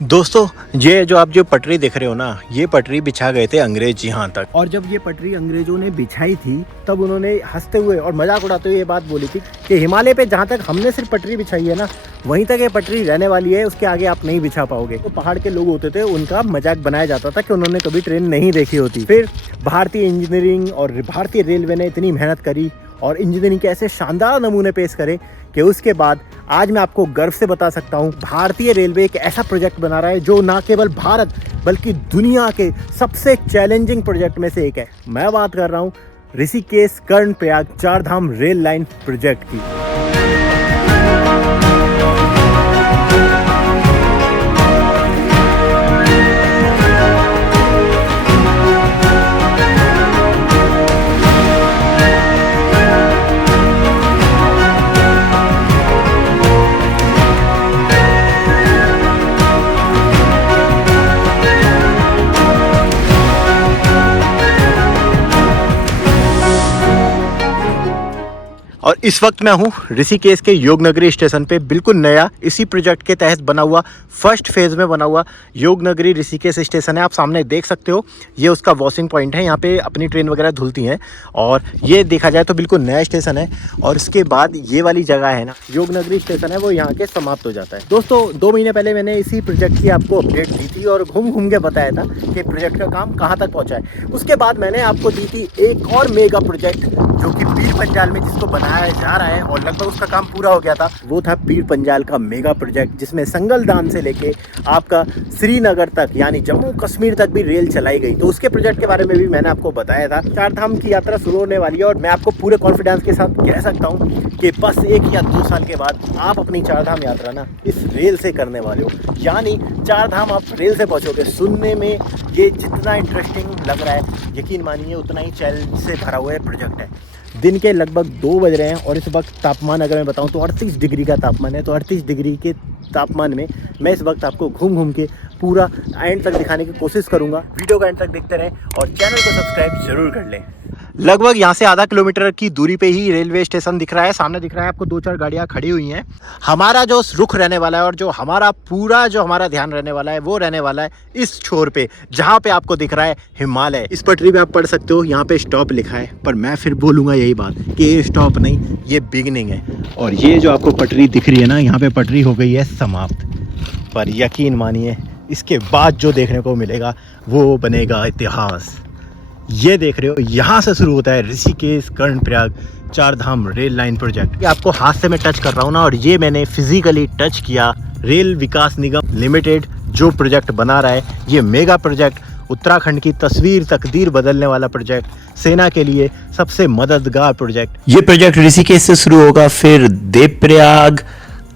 दोस्तों, ये जो आप पटरी देख रहे हो ना, ये पटरी बिछा गए थे अंग्रेज यहाँ तक। और जब ये पटरी अंग्रेजों ने बिछाई थी तब उन्होंने हंसते हुए और मजाक उड़ाते हुए ये बात बोली थी कि हिमालय पे जहाँ तक हमने सिर्फ पटरी बिछाई है ना, वहीं तक ये पटरी रहने वाली है, उसके आगे आप नहीं बिछा पाओगे। तो पहाड़ के लोग होते थे, उनका मजाक बनाया जाता था कि उन्होंने कभी ट्रेन नहीं देखी होती। फिर भारतीय इंजीनियरिंग और भारतीय रेलवे ने इतनी मेहनत करी और इंजीनियरिंग के ऐसे शानदार नमूने पेश करे कि उसके बाद आज मैं आपको गर्व से बता सकता हूँ, भारतीय रेलवे एक ऐसा प्रोजेक्ट बना रहा है जो ना केवल भारत बल्कि दुनिया के सबसे चैलेंजिंग प्रोजेक्ट में से एक है। मैं बात कर रहा हूँ Rishikesh Karnaprayag Chardham rail line project की। और इस वक्त मैं हूँ ऋषिकेश के योगनगरी स्टेशन पे, बिल्कुल नया इसी प्रोजेक्ट के तहत बना हुआ फर्स्ट फेज़ में बना हुआ योगनगरी ऋषिकेश स्टेशन है। आप सामने देख सकते हो, ये उसका वॉशिंग पॉइंट है, यहाँ पे अपनी ट्रेन वगैरह धुलती हैं। और ये देखा जाए तो बिल्कुल नया स्टेशन है। और इसके बाद ये वाली जगह है ना, योगनगरी स्टेशन है, वो यहाँ के समाप्त हो जाता है। दोस्तों, 2 महीने पहले मैंने इसी प्रोजेक्ट की आपको अपडेट दी थी और घूम घूम के बताया था कि प्रोजेक्ट का काम कहाँ तक पहुँचा है। उसके बाद मैंने आपको दी थी एक और मेगा प्रोजेक्ट जो कि पीर पंजाल में जिसको बनाया जा रहा है और लगभग उसका काम पूरा हो गया था। वो था पीर पंजाल का मेगा प्रोजेक्ट, जिसमें संगलदान से लेके आपका श्रीनगर तक यानी जम्मू कश्मीर तक भी रेल चलाई गई। तो उसके प्रोजेक्ट के बारे में भी मैंने आपको बताया था। चारधाम की यात्रा शुरू होने वाली है और मैं आपको पूरे कॉन्फिडेंस के साथ कह सकता हूँ कि बस 1 या 2 साल के बाद आप अपनी चारधाम यात्रा ना इस रेल से करने वाले हो, यानी चारधाम आप रेल से पहुँचोगे। सुनने में ये जितना इंटरेस्टिंग लग रहा है, यकीन मानिए उतना ही चैलेंज से भरा हुआ प्रोजेक्ट है। दिन के लगभग 2 बज रहे हैं और इस वक्त तापमान अगर मैं बताऊं तो 38 डिग्री का तापमान है। तो 38 डिग्री के तापमान में मैं इस वक्त आपको घूम घूम के पूरा एंड तक दिखाने की कोशिश करूंगा। वीडियो का एंड तक देखते रहें और चैनल को सब्सक्राइब जरूर कर लें। लगभग यहाँ से आधा किलोमीटर की दूरी पे ही रेलवे स्टेशन दिख रहा है। सामने दिख रहा है आपको 2-4 गाड़ियाँ खड़ी हुई हैं। हमारा जो रुख रहने वाला है और जो हमारा हमारा ध्यान रहने वाला है, वो रहने वाला है इस छोर पे, जहाँ पे आपको दिख रहा है हिमालय। इस पटरी पे आप पढ़ सकते हो, यहाँ पे स्टॉप लिखा है, पर मैं फिर बोलूँगा यही बात कि ये स्टॉप नहीं, ये बिगिनिंग है। और ये जो आपको पटरी दिख रही है ना, यहाँ पे पटरी हो गई है समाप्त। पर यकीन मानिए इसके बाद जो देखने को मिलेगा वो बनेगा इतिहास। ये देख रहे हो, यहाँ से शुरू होता है Rishikesh Karnaprayag Chardham rail line project. ये आपको हाथ से मैं टच कर रहा हूँ ना, और ये मैंने फिजिकली टच किया। रेल विकास निगम लिमिटेड जो प्रोजेक्ट बना रहा है, ये मेगा प्रोजेक्ट, उत्तराखंड की तस्वीर तकदीर बदलने वाला प्रोजेक्ट, सेना के लिए सबसे मददगार प्रोजेक्ट। ये प्रोजेक्ट ऋषिकेश से शुरू होगा, फिर देवप्रयाग,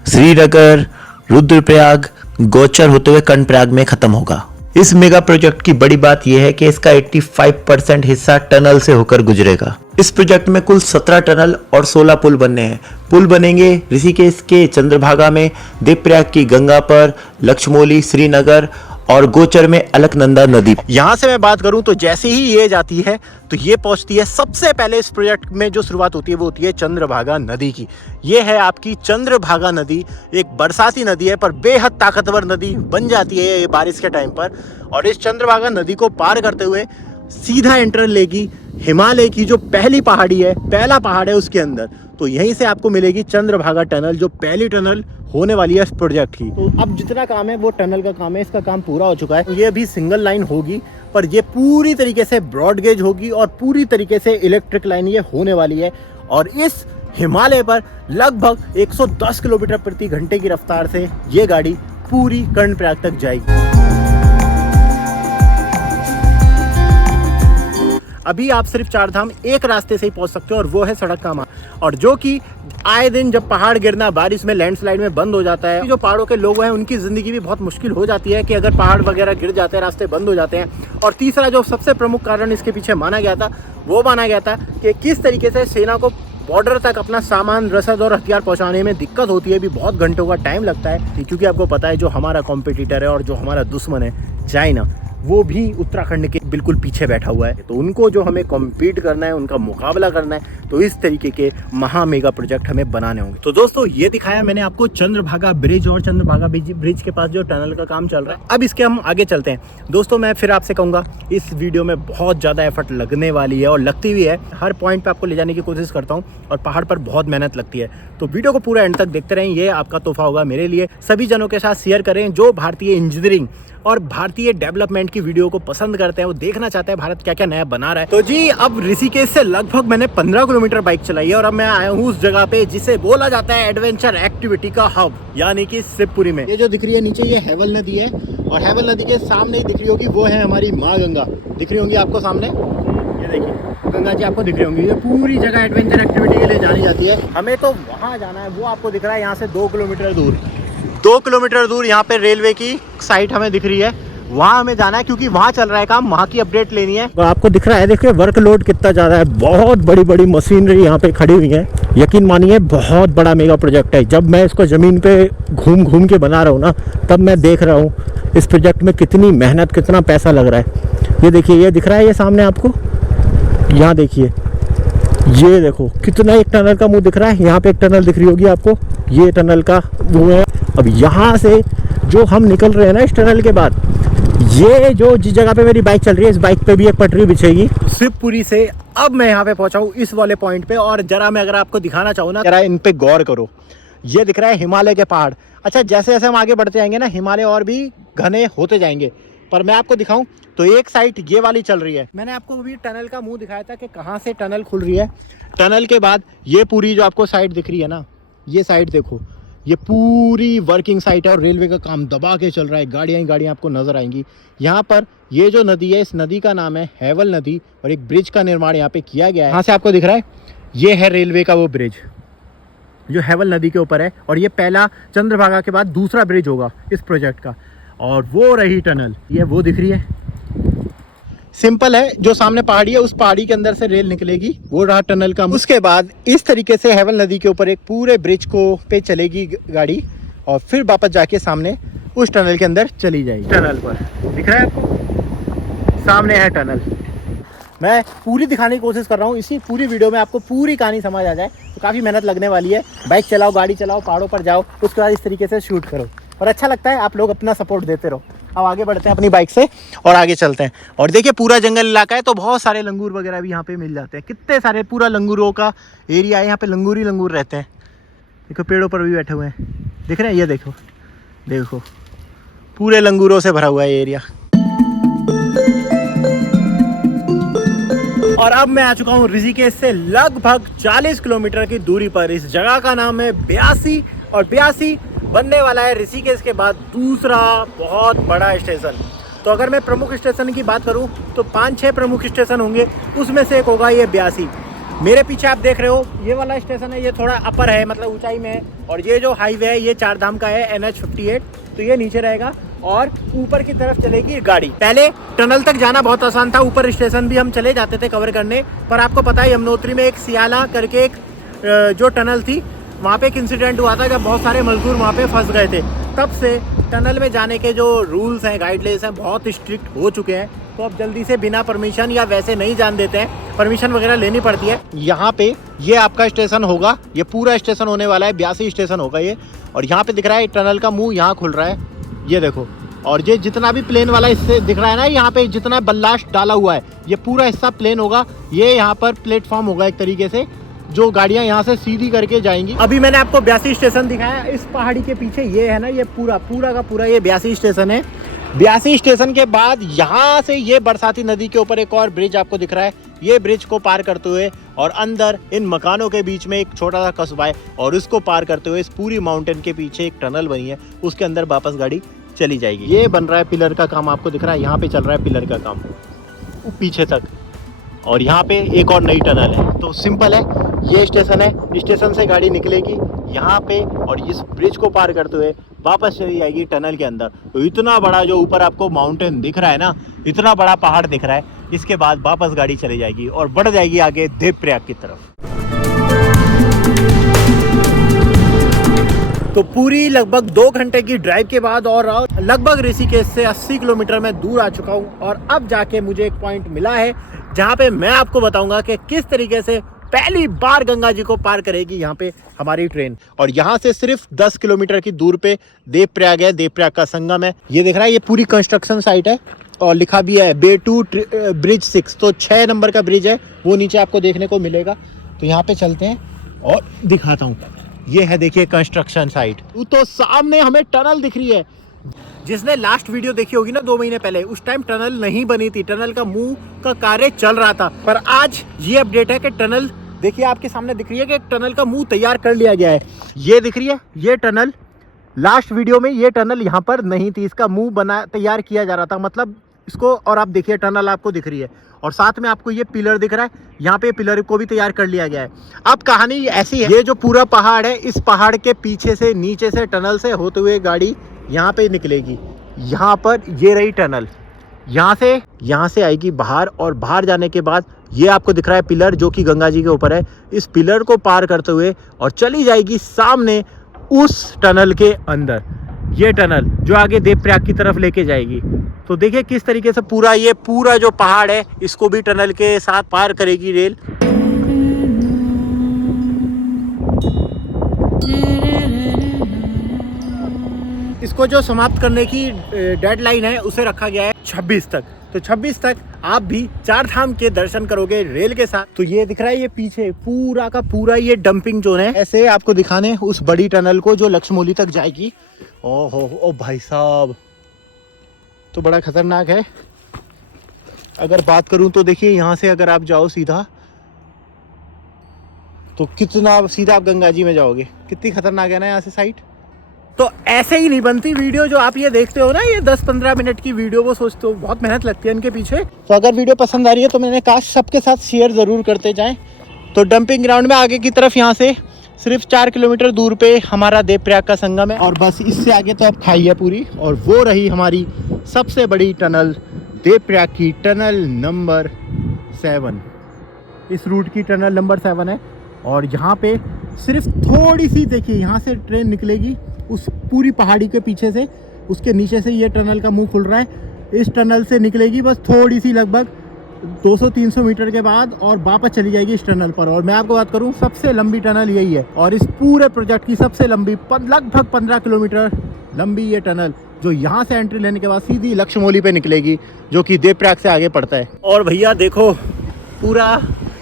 श्रीनगर, रुद्रप्रयाग, गोचर होते हुए कर्णप्रयाग में खत्म होगा। इस मेगा प्रोजेक्ट की बड़ी बात यह है कि इसका 85% हिस्सा टनल से होकर गुजरेगा। इस प्रोजेक्ट में कुल 17 टनल और 16 पुल बनने हैं। पुल बनेंगे ऋषिकेश के चंद्रभागा में, देवप्रयाग की गंगा पर, लक्ष्मौली, श्रीनगर और गोचर में अलकनंदा नदी। यहाँ से मैं बात करूँ तो जैसे ही ये जाती है तो ये पहुँचती है, सबसे पहले इस प्रोजेक्ट में जो शुरुआत होती है वो होती है चंद्रभागा नदी की। ये है आपकी चंद्रभागा नदी, एक बरसाती नदी है पर बेहद ताकतवर नदी बन जाती है ये बारिश के टाइम पर। और इस चंद्रभागा नदी को पार करते हुए सीधा एंटर लेगी हिमालय की जो पहली पहाड़ी है, पहला पहाड़ है उसके अंदर। तो यहीं से आपको मिलेगी चंद्रभागा टनल, जो पहली टनल होने वाली है इस प्रोजेक्ट की। तो अब जितना काम है वो टनल का काम है, इसका काम पूरा हो चुका है। ये भी सिंगल लाइन होगी, पर ये पूरी तरीके से ब्रॉड गेज होगी और पूरी तरीके से इलेक्ट्रिक लाइन ये होने वाली है। और इस हिमालय पर लगभग 110 किलोमीटर प्रति घंटे की रफ्तार से ये गाड़ी पूरी कर्णप्रयाग तक जाएगी। अभी आप सिर्फ चारधाम एक रास्ते से ही पहुंच सकते हो और वो है सड़क का मार्ग, और जो कि आए दिन जब पहाड़ गिरना, बारिश में, लैंडस्लाइड में बंद हो जाता है, जो पहाड़ों के लोग हैं उनकी ज़िंदगी भी बहुत मुश्किल हो जाती है कि अगर पहाड़ वगैरह गिर जाते हैं, रास्ते बंद हो जाते हैं। और तीसरा जो सबसे प्रमुख कारण इसके पीछे माना गया था, वो माना गया था कि किस तरीके से सेना को बॉर्डर तक अपना सामान, रसद और हथियार पहुँचाने में दिक्कत होती है, भी बहुत घंटों का टाइम लगता है। क्योंकि आपको पता है जो हमारा कॉम्पिटिटर है और जो हमारा दुश्मन है चाइना, वो भी उत्तराखंड के बिल्कुल पीछे बैठा हुआ है। तो उनको जो हमें कॉम्पीट करना है, उनका मुकाबला करना है, तो इस तरीके के महा मेगा प्रोजेक्ट हमें बनाने होंगे। तो दोस्तों ये दिखाया मैंने आपको चंद्रभागा ब्रिज और चंद्रभागा ब्रिज के पास जो टनल का काम चल रहा है। अब इसके हम आगे चलते हैं। दोस्तों मैं फिर आपसे कहूँगा, इस वीडियो में बहुत ज़्यादा एफर्ट लगने वाली है और लगती भी है। हर पॉइंट पर आपको ले जाने की कोशिश करता हूँ और पहाड़ पर बहुत मेहनत लगती है। तो वीडियो को पूरा एंड तक देखते रहें, ये आपका तोहफा होगा मेरे लिए। सभी जनों के साथ शेयर करें जो भारतीय इंजीनियरिंग और भारतीय डेवलपमेंट की वीडियो को पसंद करते हैं, वो देखना चाहते हैं भारत क्या क्या नया बना रहा है। तो जी अब ऋषिकेश से लगभग मैंने 15 किलोमीटर बाइक चलाई है और अब मैं आया हूँ उस जगह पे जिसे बोला जाता है एडवेंचर एक्टिविटी का हब, यानी कि शिवपुरी में। ये जो दिख रही है नीचे, ये हैवल नदी है और हैवल नदी के सामने ही दिख रही होगी वो है हमारी माँ गंगा। दिख रही होंगी आपको सामने, ये देखिए गंगा जी आपको दिख रही होंगी। ये पूरी जगह एडवेंचर एक्टिविटी के लिए जानी जाती है। हमें तो वहाँ जाना है, वो आपको दिख रहा है यहाँ से 2 किलोमीटर दूर। 2 किलोमीटर दूर यहाँ पे रेलवे की साइट हमें दिख रही है, वहाँ हमें जाना है क्योंकि वहाँ चल रहा है काम, वहाँ की अपडेट लेनी है। तो आपको दिख रहा है, देखिए वर्कलोड कितना ज़्यादा है। बहुत बड़ी बड़ी मशीनरी यहाँ पे खड़ी हुई है। यकीन मानिए बहुत बड़ा मेगा प्रोजेक्ट है। जब मैं इसको ज़मीन पे घूम घूम के बना रहा हूँ ना, तब मैं देख रहा हूँ इस प्रोजेक्ट में कितनी मेहनत, कितना पैसा लग रहा है। ये देखिए, ये दिख रहा है ये सामने आपको, यहाँ देखिए, ये देखो कितना एक टनल का मुंह दिख रहा है। यहाँ पे एक टनल दिख रही होगी आपको, ये टनल का वो है। अब यहाँ से जो हम निकल रहे हैं ना इस टनल के बाद, ये जो जिस जगह पे मेरी बाइक चल रही है, इस बाइक पे भी एक पटरी बिछेगी शिवपुरी से। अब मैं यहाँ पे पहुँचा हूँ इस वाले पॉइंट पे, और जरा मैं अगर आपको दिखाना चाहूँ ना, जरा इन पे गौर करो। ये दिख रहा है हिमालय के पहाड़। अच्छा, जैसे जैसे हम आगे बढ़ते जाएंगे ना, हिमालय और भी घने होते जाएंगे। पर मैं आपको दिखाऊं तो एक साइड ये वाली चल रही है। मैंने आपको अभी टनल का मुंह दिखाया था कि कहाँ से टनल खुल रही है। टनल के बाद ये पूरी जो आपको साइड दिख रही है ना, ये साइड देखो, ये पूरी वर्किंग साइट है और रेलवे का काम दबा के चल रहा है। गाड़ियाँ ही गाड़ियाँ आपको नजर आएंगी। यहाँ पर ये जो नदी है, इस नदी का नाम है हैवल नदी और एक ब्रिज का निर्माण यहाँ पे किया गया है। यहाँ से आपको दिख रहा है, ये है रेलवे का वो ब्रिज जो हैवल नदी के ऊपर है, और ये पहला चंद्रभागा के बाद दूसरा ब्रिज होगा इस प्रोजेक्ट का। और वो रही टनल, ये वो दिख रही है। सिंपल है, जो सामने पहाड़ी है उस पहाड़ी के अंदर से रेल निकलेगी, वो रहा टनल का। उसके बाद इस तरीके से हैवल नदी के ऊपर एक पूरे ब्रिज को पे चलेगी गाड़ी और फिर वापस जाके सामने उस टनल के अंदर चली जाएगी। टनल पर दिख रहा है आपको, सामने है टनल। मैं पूरी दिखाने की कोशिश कर रहा हूँ, इसी पूरी वीडियो में आपको पूरी कहानी समझ आ जाए। तो काफ़ी मेहनत लगने वाली है। बाइक चलाओ, गाड़ी चलाओ, पहाड़ों पर जाओ, उसके बाद इस तरीके से शूट करो और अच्छा लगता है। आप लोग अपना सपोर्ट देते रहो। अब आगे बढ़ते हैं अपनी बाइक से और आगे चलते हैं। और देखिए पूरा जंगल इलाका है, तो बहुत सारे लंगूर वगैरह भी यहाँ पे मिल जाते हैं। कितने सारे, पूरा लंगूरों का एरिया है। यहाँ पे लंगूर ही लंगूर रहते हैं। देखो पेड़ों पर भी बैठे हुए हैं, दिख रहे हैं, ये देखो देखो, पूरे लंगूरों से भरा हुआ है एरिया। और अब मैं आ चुका हूँ ऋषिकेश से लगभग 40 किलोमीटर की दूरी पर। इस जगह का नाम है ब्यासी और ब्यासी बनने वाला है ऋषिकेश के बाद दूसरा बहुत बड़ा स्टेशन। तो अगर मैं प्रमुख स्टेशन की बात करूं तो 5-6 प्रमुख स्टेशन होंगे, उसमें से एक होगा ये ब्यासी। मेरे पीछे आप देख रहे हो ये वाला स्टेशन है, ये थोड़ा अपर है, मतलब ऊंचाई में है। और ये जो हाईवे है ये 4 धाम का है, NH 58, तो ये नीचे रहेगा और ऊपर की तरफ चलेगी गाड़ी। पहले टनल तक जाना बहुत आसान था, ऊपर स्टेशन भी हम चले जाते थे कवर करने। पर आपको पता है यमुनोत्री में एक सियाला करके एक जो टनल थी, वहाँ पे एक इंसिडेंट हुआ था जब बहुत सारे मजदूर वहाँ पे फंस गए थे। तब से टनल में जाने के जो रूल्स हैं, गाइडलाइंस हैं, बहुत स्ट्रिक्ट हो चुके हैं। तो अब जल्दी से बिना परमिशन या वैसे नहीं जान देते हैं, परमिशन वगैरह लेनी पड़ती है। यहाँ पे ये आपका स्टेशन होगा, ये पूरा स्टेशन होने वाला है, ब्यासी स्टेशन होगा ये। और यहाँ पे दिख रहा है टनल का मुंह यहाँ खुल रहा है, ये देखो। और ये जितना भी प्लेन वाला इससे दिख रहा है ना, यहाँ पे जितना बल्लास्ट डाला हुआ है, ये पूरा हिस्सा प्लेन होगा। ये यहाँ पर प्लेटफॉर्म होगा एक तरीके से, जो गाड़ियां यहाँ से सीधी करके जाएंगी। अभी मैंने आपको ब्यासी स्टेशन दिखाया, इस पहाड़ी के पीछे ये है ना, ये पूरा का पूरा ये ब्यासी स्टेशन है। ब्यासी स्टेशन के बाद यहाँ से ये बरसाती नदी के ऊपर एक और ब्रिज आपको दिख रहा है। ये ब्रिज को पार करते हुए और अंदर इन मकानों के बीच में एक छोटा सा कस्बा है, और उसको पार करते हुए इस पूरी माउंटेन के पीछे एक टनल बनी है, उसके अंदर वापस गाड़ी चली जाएगी। ये बन रहा है पिलर का काम, आपको दिख रहा है, यहाँ पे चल रहा है पिलर का काम पीछे तक। और यहाँ पे एक और नई टनल है। तो सिंपल है, ये स्टेशन है, स्टेशन से गाड़ी निकलेगी यहाँ पे और इस ब्रिज को पार करते हुए वापस चली जाएगी टनल के अंदर। तो इतना बड़ा जो ऊपर आपको माउंटेन दिख रहा है ना, इतना बड़ा पहाड़ दिख रहा है, इसके बाद वापस गाड़ी चली जाएगी और बढ़ जाएगी आगे देवप्रयाग की तरफ। तो पूरी लगभग 2 घंटे की ड्राइव के बाद और लगभग ऋषिकेश से 80 किलोमीटर मैं दूर आ चुका हूँ और अब जाके मुझे एक पॉइंट मिला है जहाँ पे मैं आपको बताऊंगा कि किस तरीके से पहली बार गंगा जी को पार करेगी यहाँ पे हमारी ट्रेन। और यहाँ से सिर्फ 10 किलोमीटर की दूर पे देवप्रयाग है, देवप्रयाग का संगम है। ये देख रहा है, ये पूरी कंस्ट्रक्शन साइट है और लिखा भी है बेटू ब्रिज 6, तो 6 नंबर का ब्रिज है वो नीचे आपको देखने को मिलेगा। तो यहाँ पे चलते हैं और दिखाता हूँ। ये है देखिए कंस्ट्रक्शन साइट। तो सामने हमें टनल दिख रही है। जिसने लास्ट वीडियो देखी होगी ना 2 महीने पहले, उस टाइम टनल नहीं बनी थी, टनल का मुंह का कार्य चल रहा था। पर आज ये अपडेट है कि टनल देखिए आपके सामने दिख रही है कि टनल का मुंह तैयार कर लिया गया है। ये दिख रही है ये टनल, लास्ट वीडियो में ये टनल यहाँ पर नहीं थी, इसका मुंह बना तैयार किया जा रहा था मतलब इसको। और आप देखिए टनल आपको दिख रही है और साथ में आपको ये पिलर दिख रहा है, यहाँ पे पिलर को भी तैयार कर लिया गया है। अब कहानी ऐसी है, ये जो पूरा पहाड़ है, इस पहाड़ के पीछे से नीचे से टनल से होते हुए गाड़ी यहाँ पे निकलेगी। यहाँ पर ये रही टनल, यहाँ से आएगी बाहर और बाहर जाने के बाद ये आपको दिख रहा है पिलर जो कि गंगा जी के ऊपर है। इस पिलर को पार करते हुए और चली जाएगी सामने उस टनल के अंदर, ये टनल जो आगे देवप्रयाग की तरफ लेके जाएगी। तो देखिए किस तरीके से पूरा जो पहाड़ है इसको भी टनल के साथ पार करेगी रेल। इसको जो समाप्त करने की डेडलाइन है उसे रखा गया है 26 तक। तो 26 तक आप भी 4 धाम के दर्शन करोगे रेल के साथ। तो ये दिख रहा है ये पीछे पूरा का पूरा ये डंपिंग जोन है। ऐसे आपको दिखाने उस बड़ी टनल को जो लक्ष्मौली तक जाएगी। ओ भाई साहब, तो बड़ा खतरनाक है। अगर बात करूं तो देखिए यहाँ से अगर आप जाओ सीधा तो कितना सीधा आप गंगा जी में जाओगे। कितनी खतरनाक है ना यहाँ से साइट। तो ऐसे ही नहीं बनती वीडियो जो आप ये देखते हो ना, ये 10-15 मिनट की वीडियो, वो सोचते हो बहुत मेहनत लगती है इनके पीछे। तो अगर वीडियो पसंद आ रही है तो मैंने कहा सबके साथ शेयर ज़रूर करते जाएं। तो डंपिंग ग्राउंड में आगे की तरफ यहाँ से सिर्फ 4 किलोमीटर दूर पे हमारा देवप्रयाग का संगम है और बस इससे आगे तो अब खाई है पूरी। और वो रही हमारी सबसे बड़ी टनल, देवप्रयाग की टनल नंबर 7। इस रूट की टनल नंबर 7 है और यहाँ पे सिर्फ थोड़ी सी देखिए यहाँ से ट्रेन निकलेगी उस पूरी पहाड़ी के पीछे से, उसके नीचे से ये टनल का मुंह खुल रहा है। इस टनल से निकलेगी बस थोड़ी सी, लगभग 200-300 मीटर के बाद और वापस चली जाएगी इस टनल पर। और मैं आपको बात करूं सबसे लंबी टनल यही है और इस पूरे प्रोजेक्ट की सबसे लंबी लगभग 15 किलोमीटर लंबी ये टनल, जो यहाँ से एंट्री लेने के बाद सीधी लक्ष्मौली पे निकलेगी जो कि देवप्रयाग से आगे पड़ता है। और भैया देखो पूरा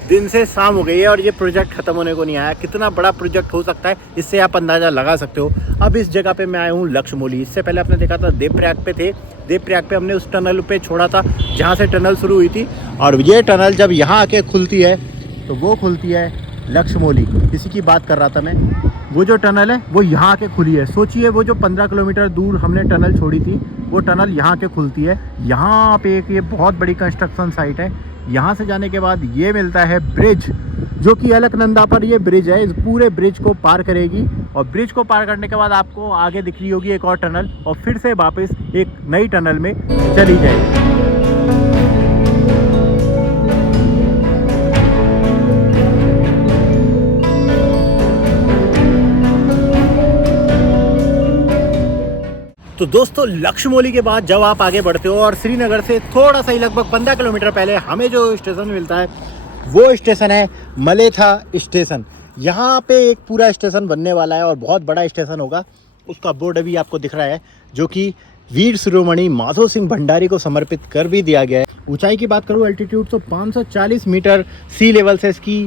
दिन से शाम हो गई है और ये प्रोजेक्ट खत्म होने को नहीं आया। कितना बड़ा प्रोजेक्ट हो सकता है इससे आप अंदाज़ा लगा सकते हो। अब इस जगह पे मैं आया हूँ लक्ष्मौली। इससे पहले आपने देखा था देवप्रयाग पे थे, देवप्रयाग पे हमने उस टनल पे छोड़ा था जहाँ से टनल शुरू हुई थी। और ये टनल जब यहाँ आके खुलती है तो वो खुलती है लक्ष्मौली। इसी की बात कर रहा था मैं। वो जो टनल है वो यहाँ आके खुली है। सोचिए वो जो 15 किलोमीटर दूर हमने टनल छोड़ी थी वो टनल यहाँ आके खुलती है। यहाँ पे एक ये बहुत बड़ी कंस्ट्रक्शन साइट है। यहाँ से जाने के बाद ये मिलता है ब्रिज, जो कि अलकनंदा पर ये ब्रिज है। इस पूरे ब्रिज को पार करेगी और ब्रिज को पार करने के बाद आपको आगे दिख रही होगी एक और टनल और फिर से वापस एक नई टनल में चली जाएगी। तो दोस्तों लक्ष्मौली के बाद जब आप आगे बढ़ते हो और श्रीनगर से थोड़ा सा ही लगभग 15 किलोमीटर पहले हमें जो स्टेशन मिलता है वो स्टेशन है मलेथा स्टेशन। यहाँ पे एक पूरा स्टेशन बनने वाला है और बहुत बड़ा स्टेशन होगा। उसका बोर्ड अभी आपको दिख रहा है जो कि वीर शिरोमणि माधो सिंह भंडारी को समर्पित कर भी दिया गया है। ऊंचाई की बात करूँ एल्टीट्यूड तो 540 मीटर सी लेवल से इसकी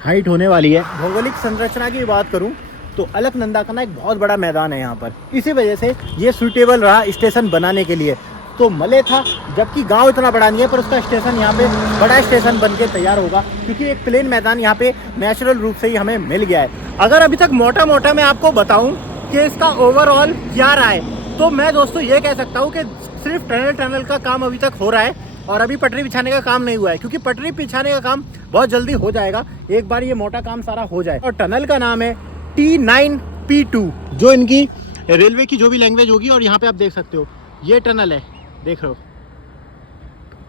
हाइट होने वाली है। भौगोलिक संरचना की बात करूँ तो अलकनंदा का ना एक बहुत बड़ा मैदान है यहाँ पर, इसी वजह से ये सूटेबल रहा स्टेशन बनाने के लिए। तो मलेथा जबकि गांव इतना बड़ा नहीं है पर उसका स्टेशन यहाँ पे बड़ा स्टेशन बन के तैयार होगा क्योंकि एक प्लेन मैदान यहाँ पे नेचुरल रूप से ही हमें मिल गया है। अगर अभी तक मोटा मोटा मैं आपको बताऊँ कि इसका ओवरऑल क्या रहा है तो मैं दोस्तों ये कह सकता हूँ कि सिर्फ टनल का काम अभी तक हो रहा है और अभी पटरी बिछाने का काम नहीं हुआ है, क्योंकि पटरी बिछाने का काम बहुत जल्दी हो जाएगा एक बार ये मोटा काम सारा हो जाए। और टनल का नाम है T9P2 जो इनकी रेलवे की जो भी लैंग्वेज होगी। और यहाँ पे आप देख सकते हो ये टनल है, देख रहे हो,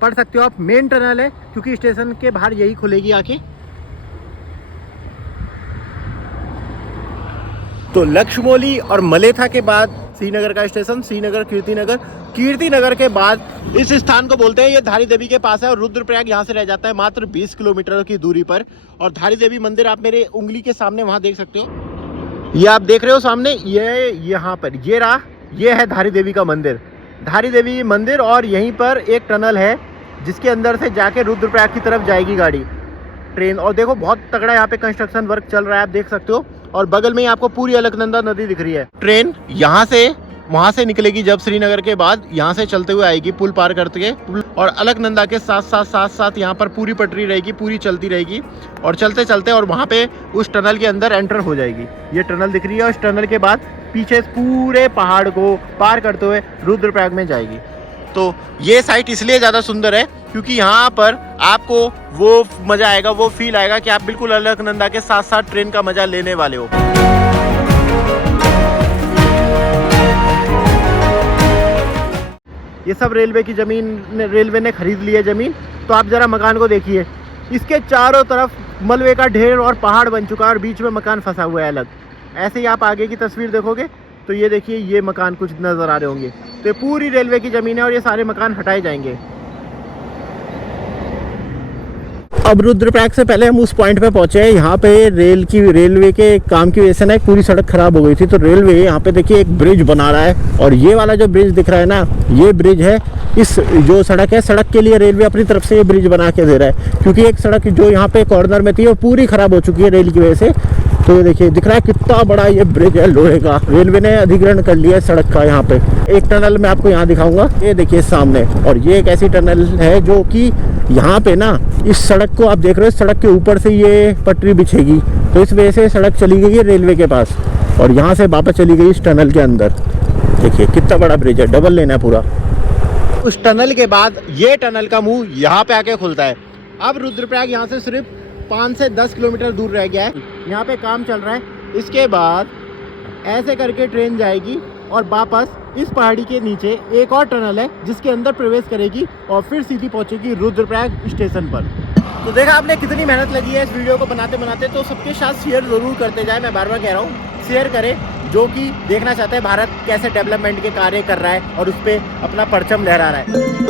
पढ़ सकते हो आप, मेन टनल है क्योंकि स्टेशन के बाहर यही खुलेगी आके। तो लक्ष्मौली और मलेथा के बाद श्रीनगर का स्टेशन, श्रीनगर कीर्तिनगर, कीर्तिनगर के बाद इस स्थान को बोलते हैं, ये धारी देवी के पास है और रुद्रप्रयाग यहाँ से रह जाता है मात्र 20 किलोमीटर की दूरी पर। और धारी देवी मंदिर आप मेरे उंगली के सामने वहाँ देख सकते हो, ये आप देख रहे हो सामने, ये यहाँ पर ये रहा, ये है धारी देवी का मंदिर, धारी देवी मंदिर। और यहीं पर एक टनल है जिसके अंदर से जाके रुद्रप्रयाग की तरफ जाएगी गाड़ी, ट्रेन। और देखो बहुत तगड़ा यहाँ पे कंस्ट्रक्शन वर्क चल रहा है, आप देख सकते हो। और बगल में ही आपको पूरी अलकनंदा नदी दिख रही है। ट्रेन यहाँ से वहाँ से निकलेगी जब श्रीनगर के बाद, यहाँ से चलते हुए आएगी पुल पार करके, और अलकनंदा के साथ यहाँ पर पूरी पटरी रहेगी, पूरी चलती रहेगी और चलते चलते और वहाँ पे उस टनल के अंदर एंटर हो जाएगी। ये टनल दिख रही है, उस टनल के बाद पीछे पूरे पहाड़ को पार करते हुए रुद्रप्रयाग में जाएगी। तो ये साइट इसलिए ज़्यादा सुंदर है क्योंकि यहाँ पर आपको वो मज़ा आएगा, वो फील आएगा कि आप बिल्कुल अलकनंदा के साथ साथ ट्रेन का मज़ा लेने वाले हो। ये सब रेलवे की ज़मीन, रेलवे ने खरीद ली है ज़मीन। तो आप ज़रा मकान को देखिए, इसके चारों तरफ मलबे का ढेर और पहाड़ बन चुका है और बीच में मकान फंसा हुआ है अलग। ऐसे ही आप आगे की तस्वीर देखोगे तो ये देखिए, ये मकान कुछ नज़र आ रहे होंगे, तो ये पूरी रेलवे की ज़मीन है और ये सारे मकान हटाए जाएंगे। अब रुद्रप्रयाग से पहले हम उस पॉइंट पे पहुंचे हैं, यहाँ पे रेलवे के काम की वजह से ना एक पूरी सड़क खराब हो गई थी। तो रेलवे यहाँ पे देखिए एक ब्रिज बना रहा है, और ये वाला जो ब्रिज दिख रहा है ना, ये ब्रिज है, इस जो सड़क है, सड़क के लिए रेलवे अपनी तरफ से ये ब्रिज बना के दे रहा है, क्योंकि एक सड़क जो यहाँ पे कॉर्नर में थी वो पूरी खराब हो चुकी है रेल की वजह से। तो ये देखिए दिख रहा है कितना बड़ा ये ब्रिज है लोहे का, रेलवे ने अधिग्रहण कर लिया है सड़क का। यहाँ पे एक टनल मैं आपको यहाँ दिखाऊंगा, ये देखिए सामने, और ये एक ऐसी टनल है जो कि यहाँ पे ना इस सड़क को आप देख रहे हो, सड़क के ऊपर से ये पटरी बिछेगी, तो इस वजह से सड़क चली गई है रेलवे के पास और यहाँ से वापस चली गई इस टनल के अंदर। देखिए कितना बड़ा ब्रिज है, डबल लेन है पूरा। उस टनल के बाद ये टनल का मुंह यहाँ पे आके खुलता है। अब रुद्रप्रयाग यहाँ से सिर्फ 5 से 10 किलोमीटर दूर रह गया है, यहाँ पे काम चल रहा है। इसके बाद ऐसे करके ट्रेन जाएगी और वापस इस पहाड़ी के नीचे एक और टनल है जिसके अंदर प्रवेश करेगी और फिर सीधी पहुंचेगी रुद्रप्रयाग स्टेशन पर। तो देखा आपने कितनी मेहनत लगी है इस वीडियो को बनाते बनाते। तो सबके साथ शेयर ज़रूर करते जाए, मैं बार बार कह रहा हूँ, शेयर करें जो कि देखना चाहते हैं भारत कैसे डेवलपमेंट के कार्य कर रहा है और उस पर अपना परचम लहरा रहा है।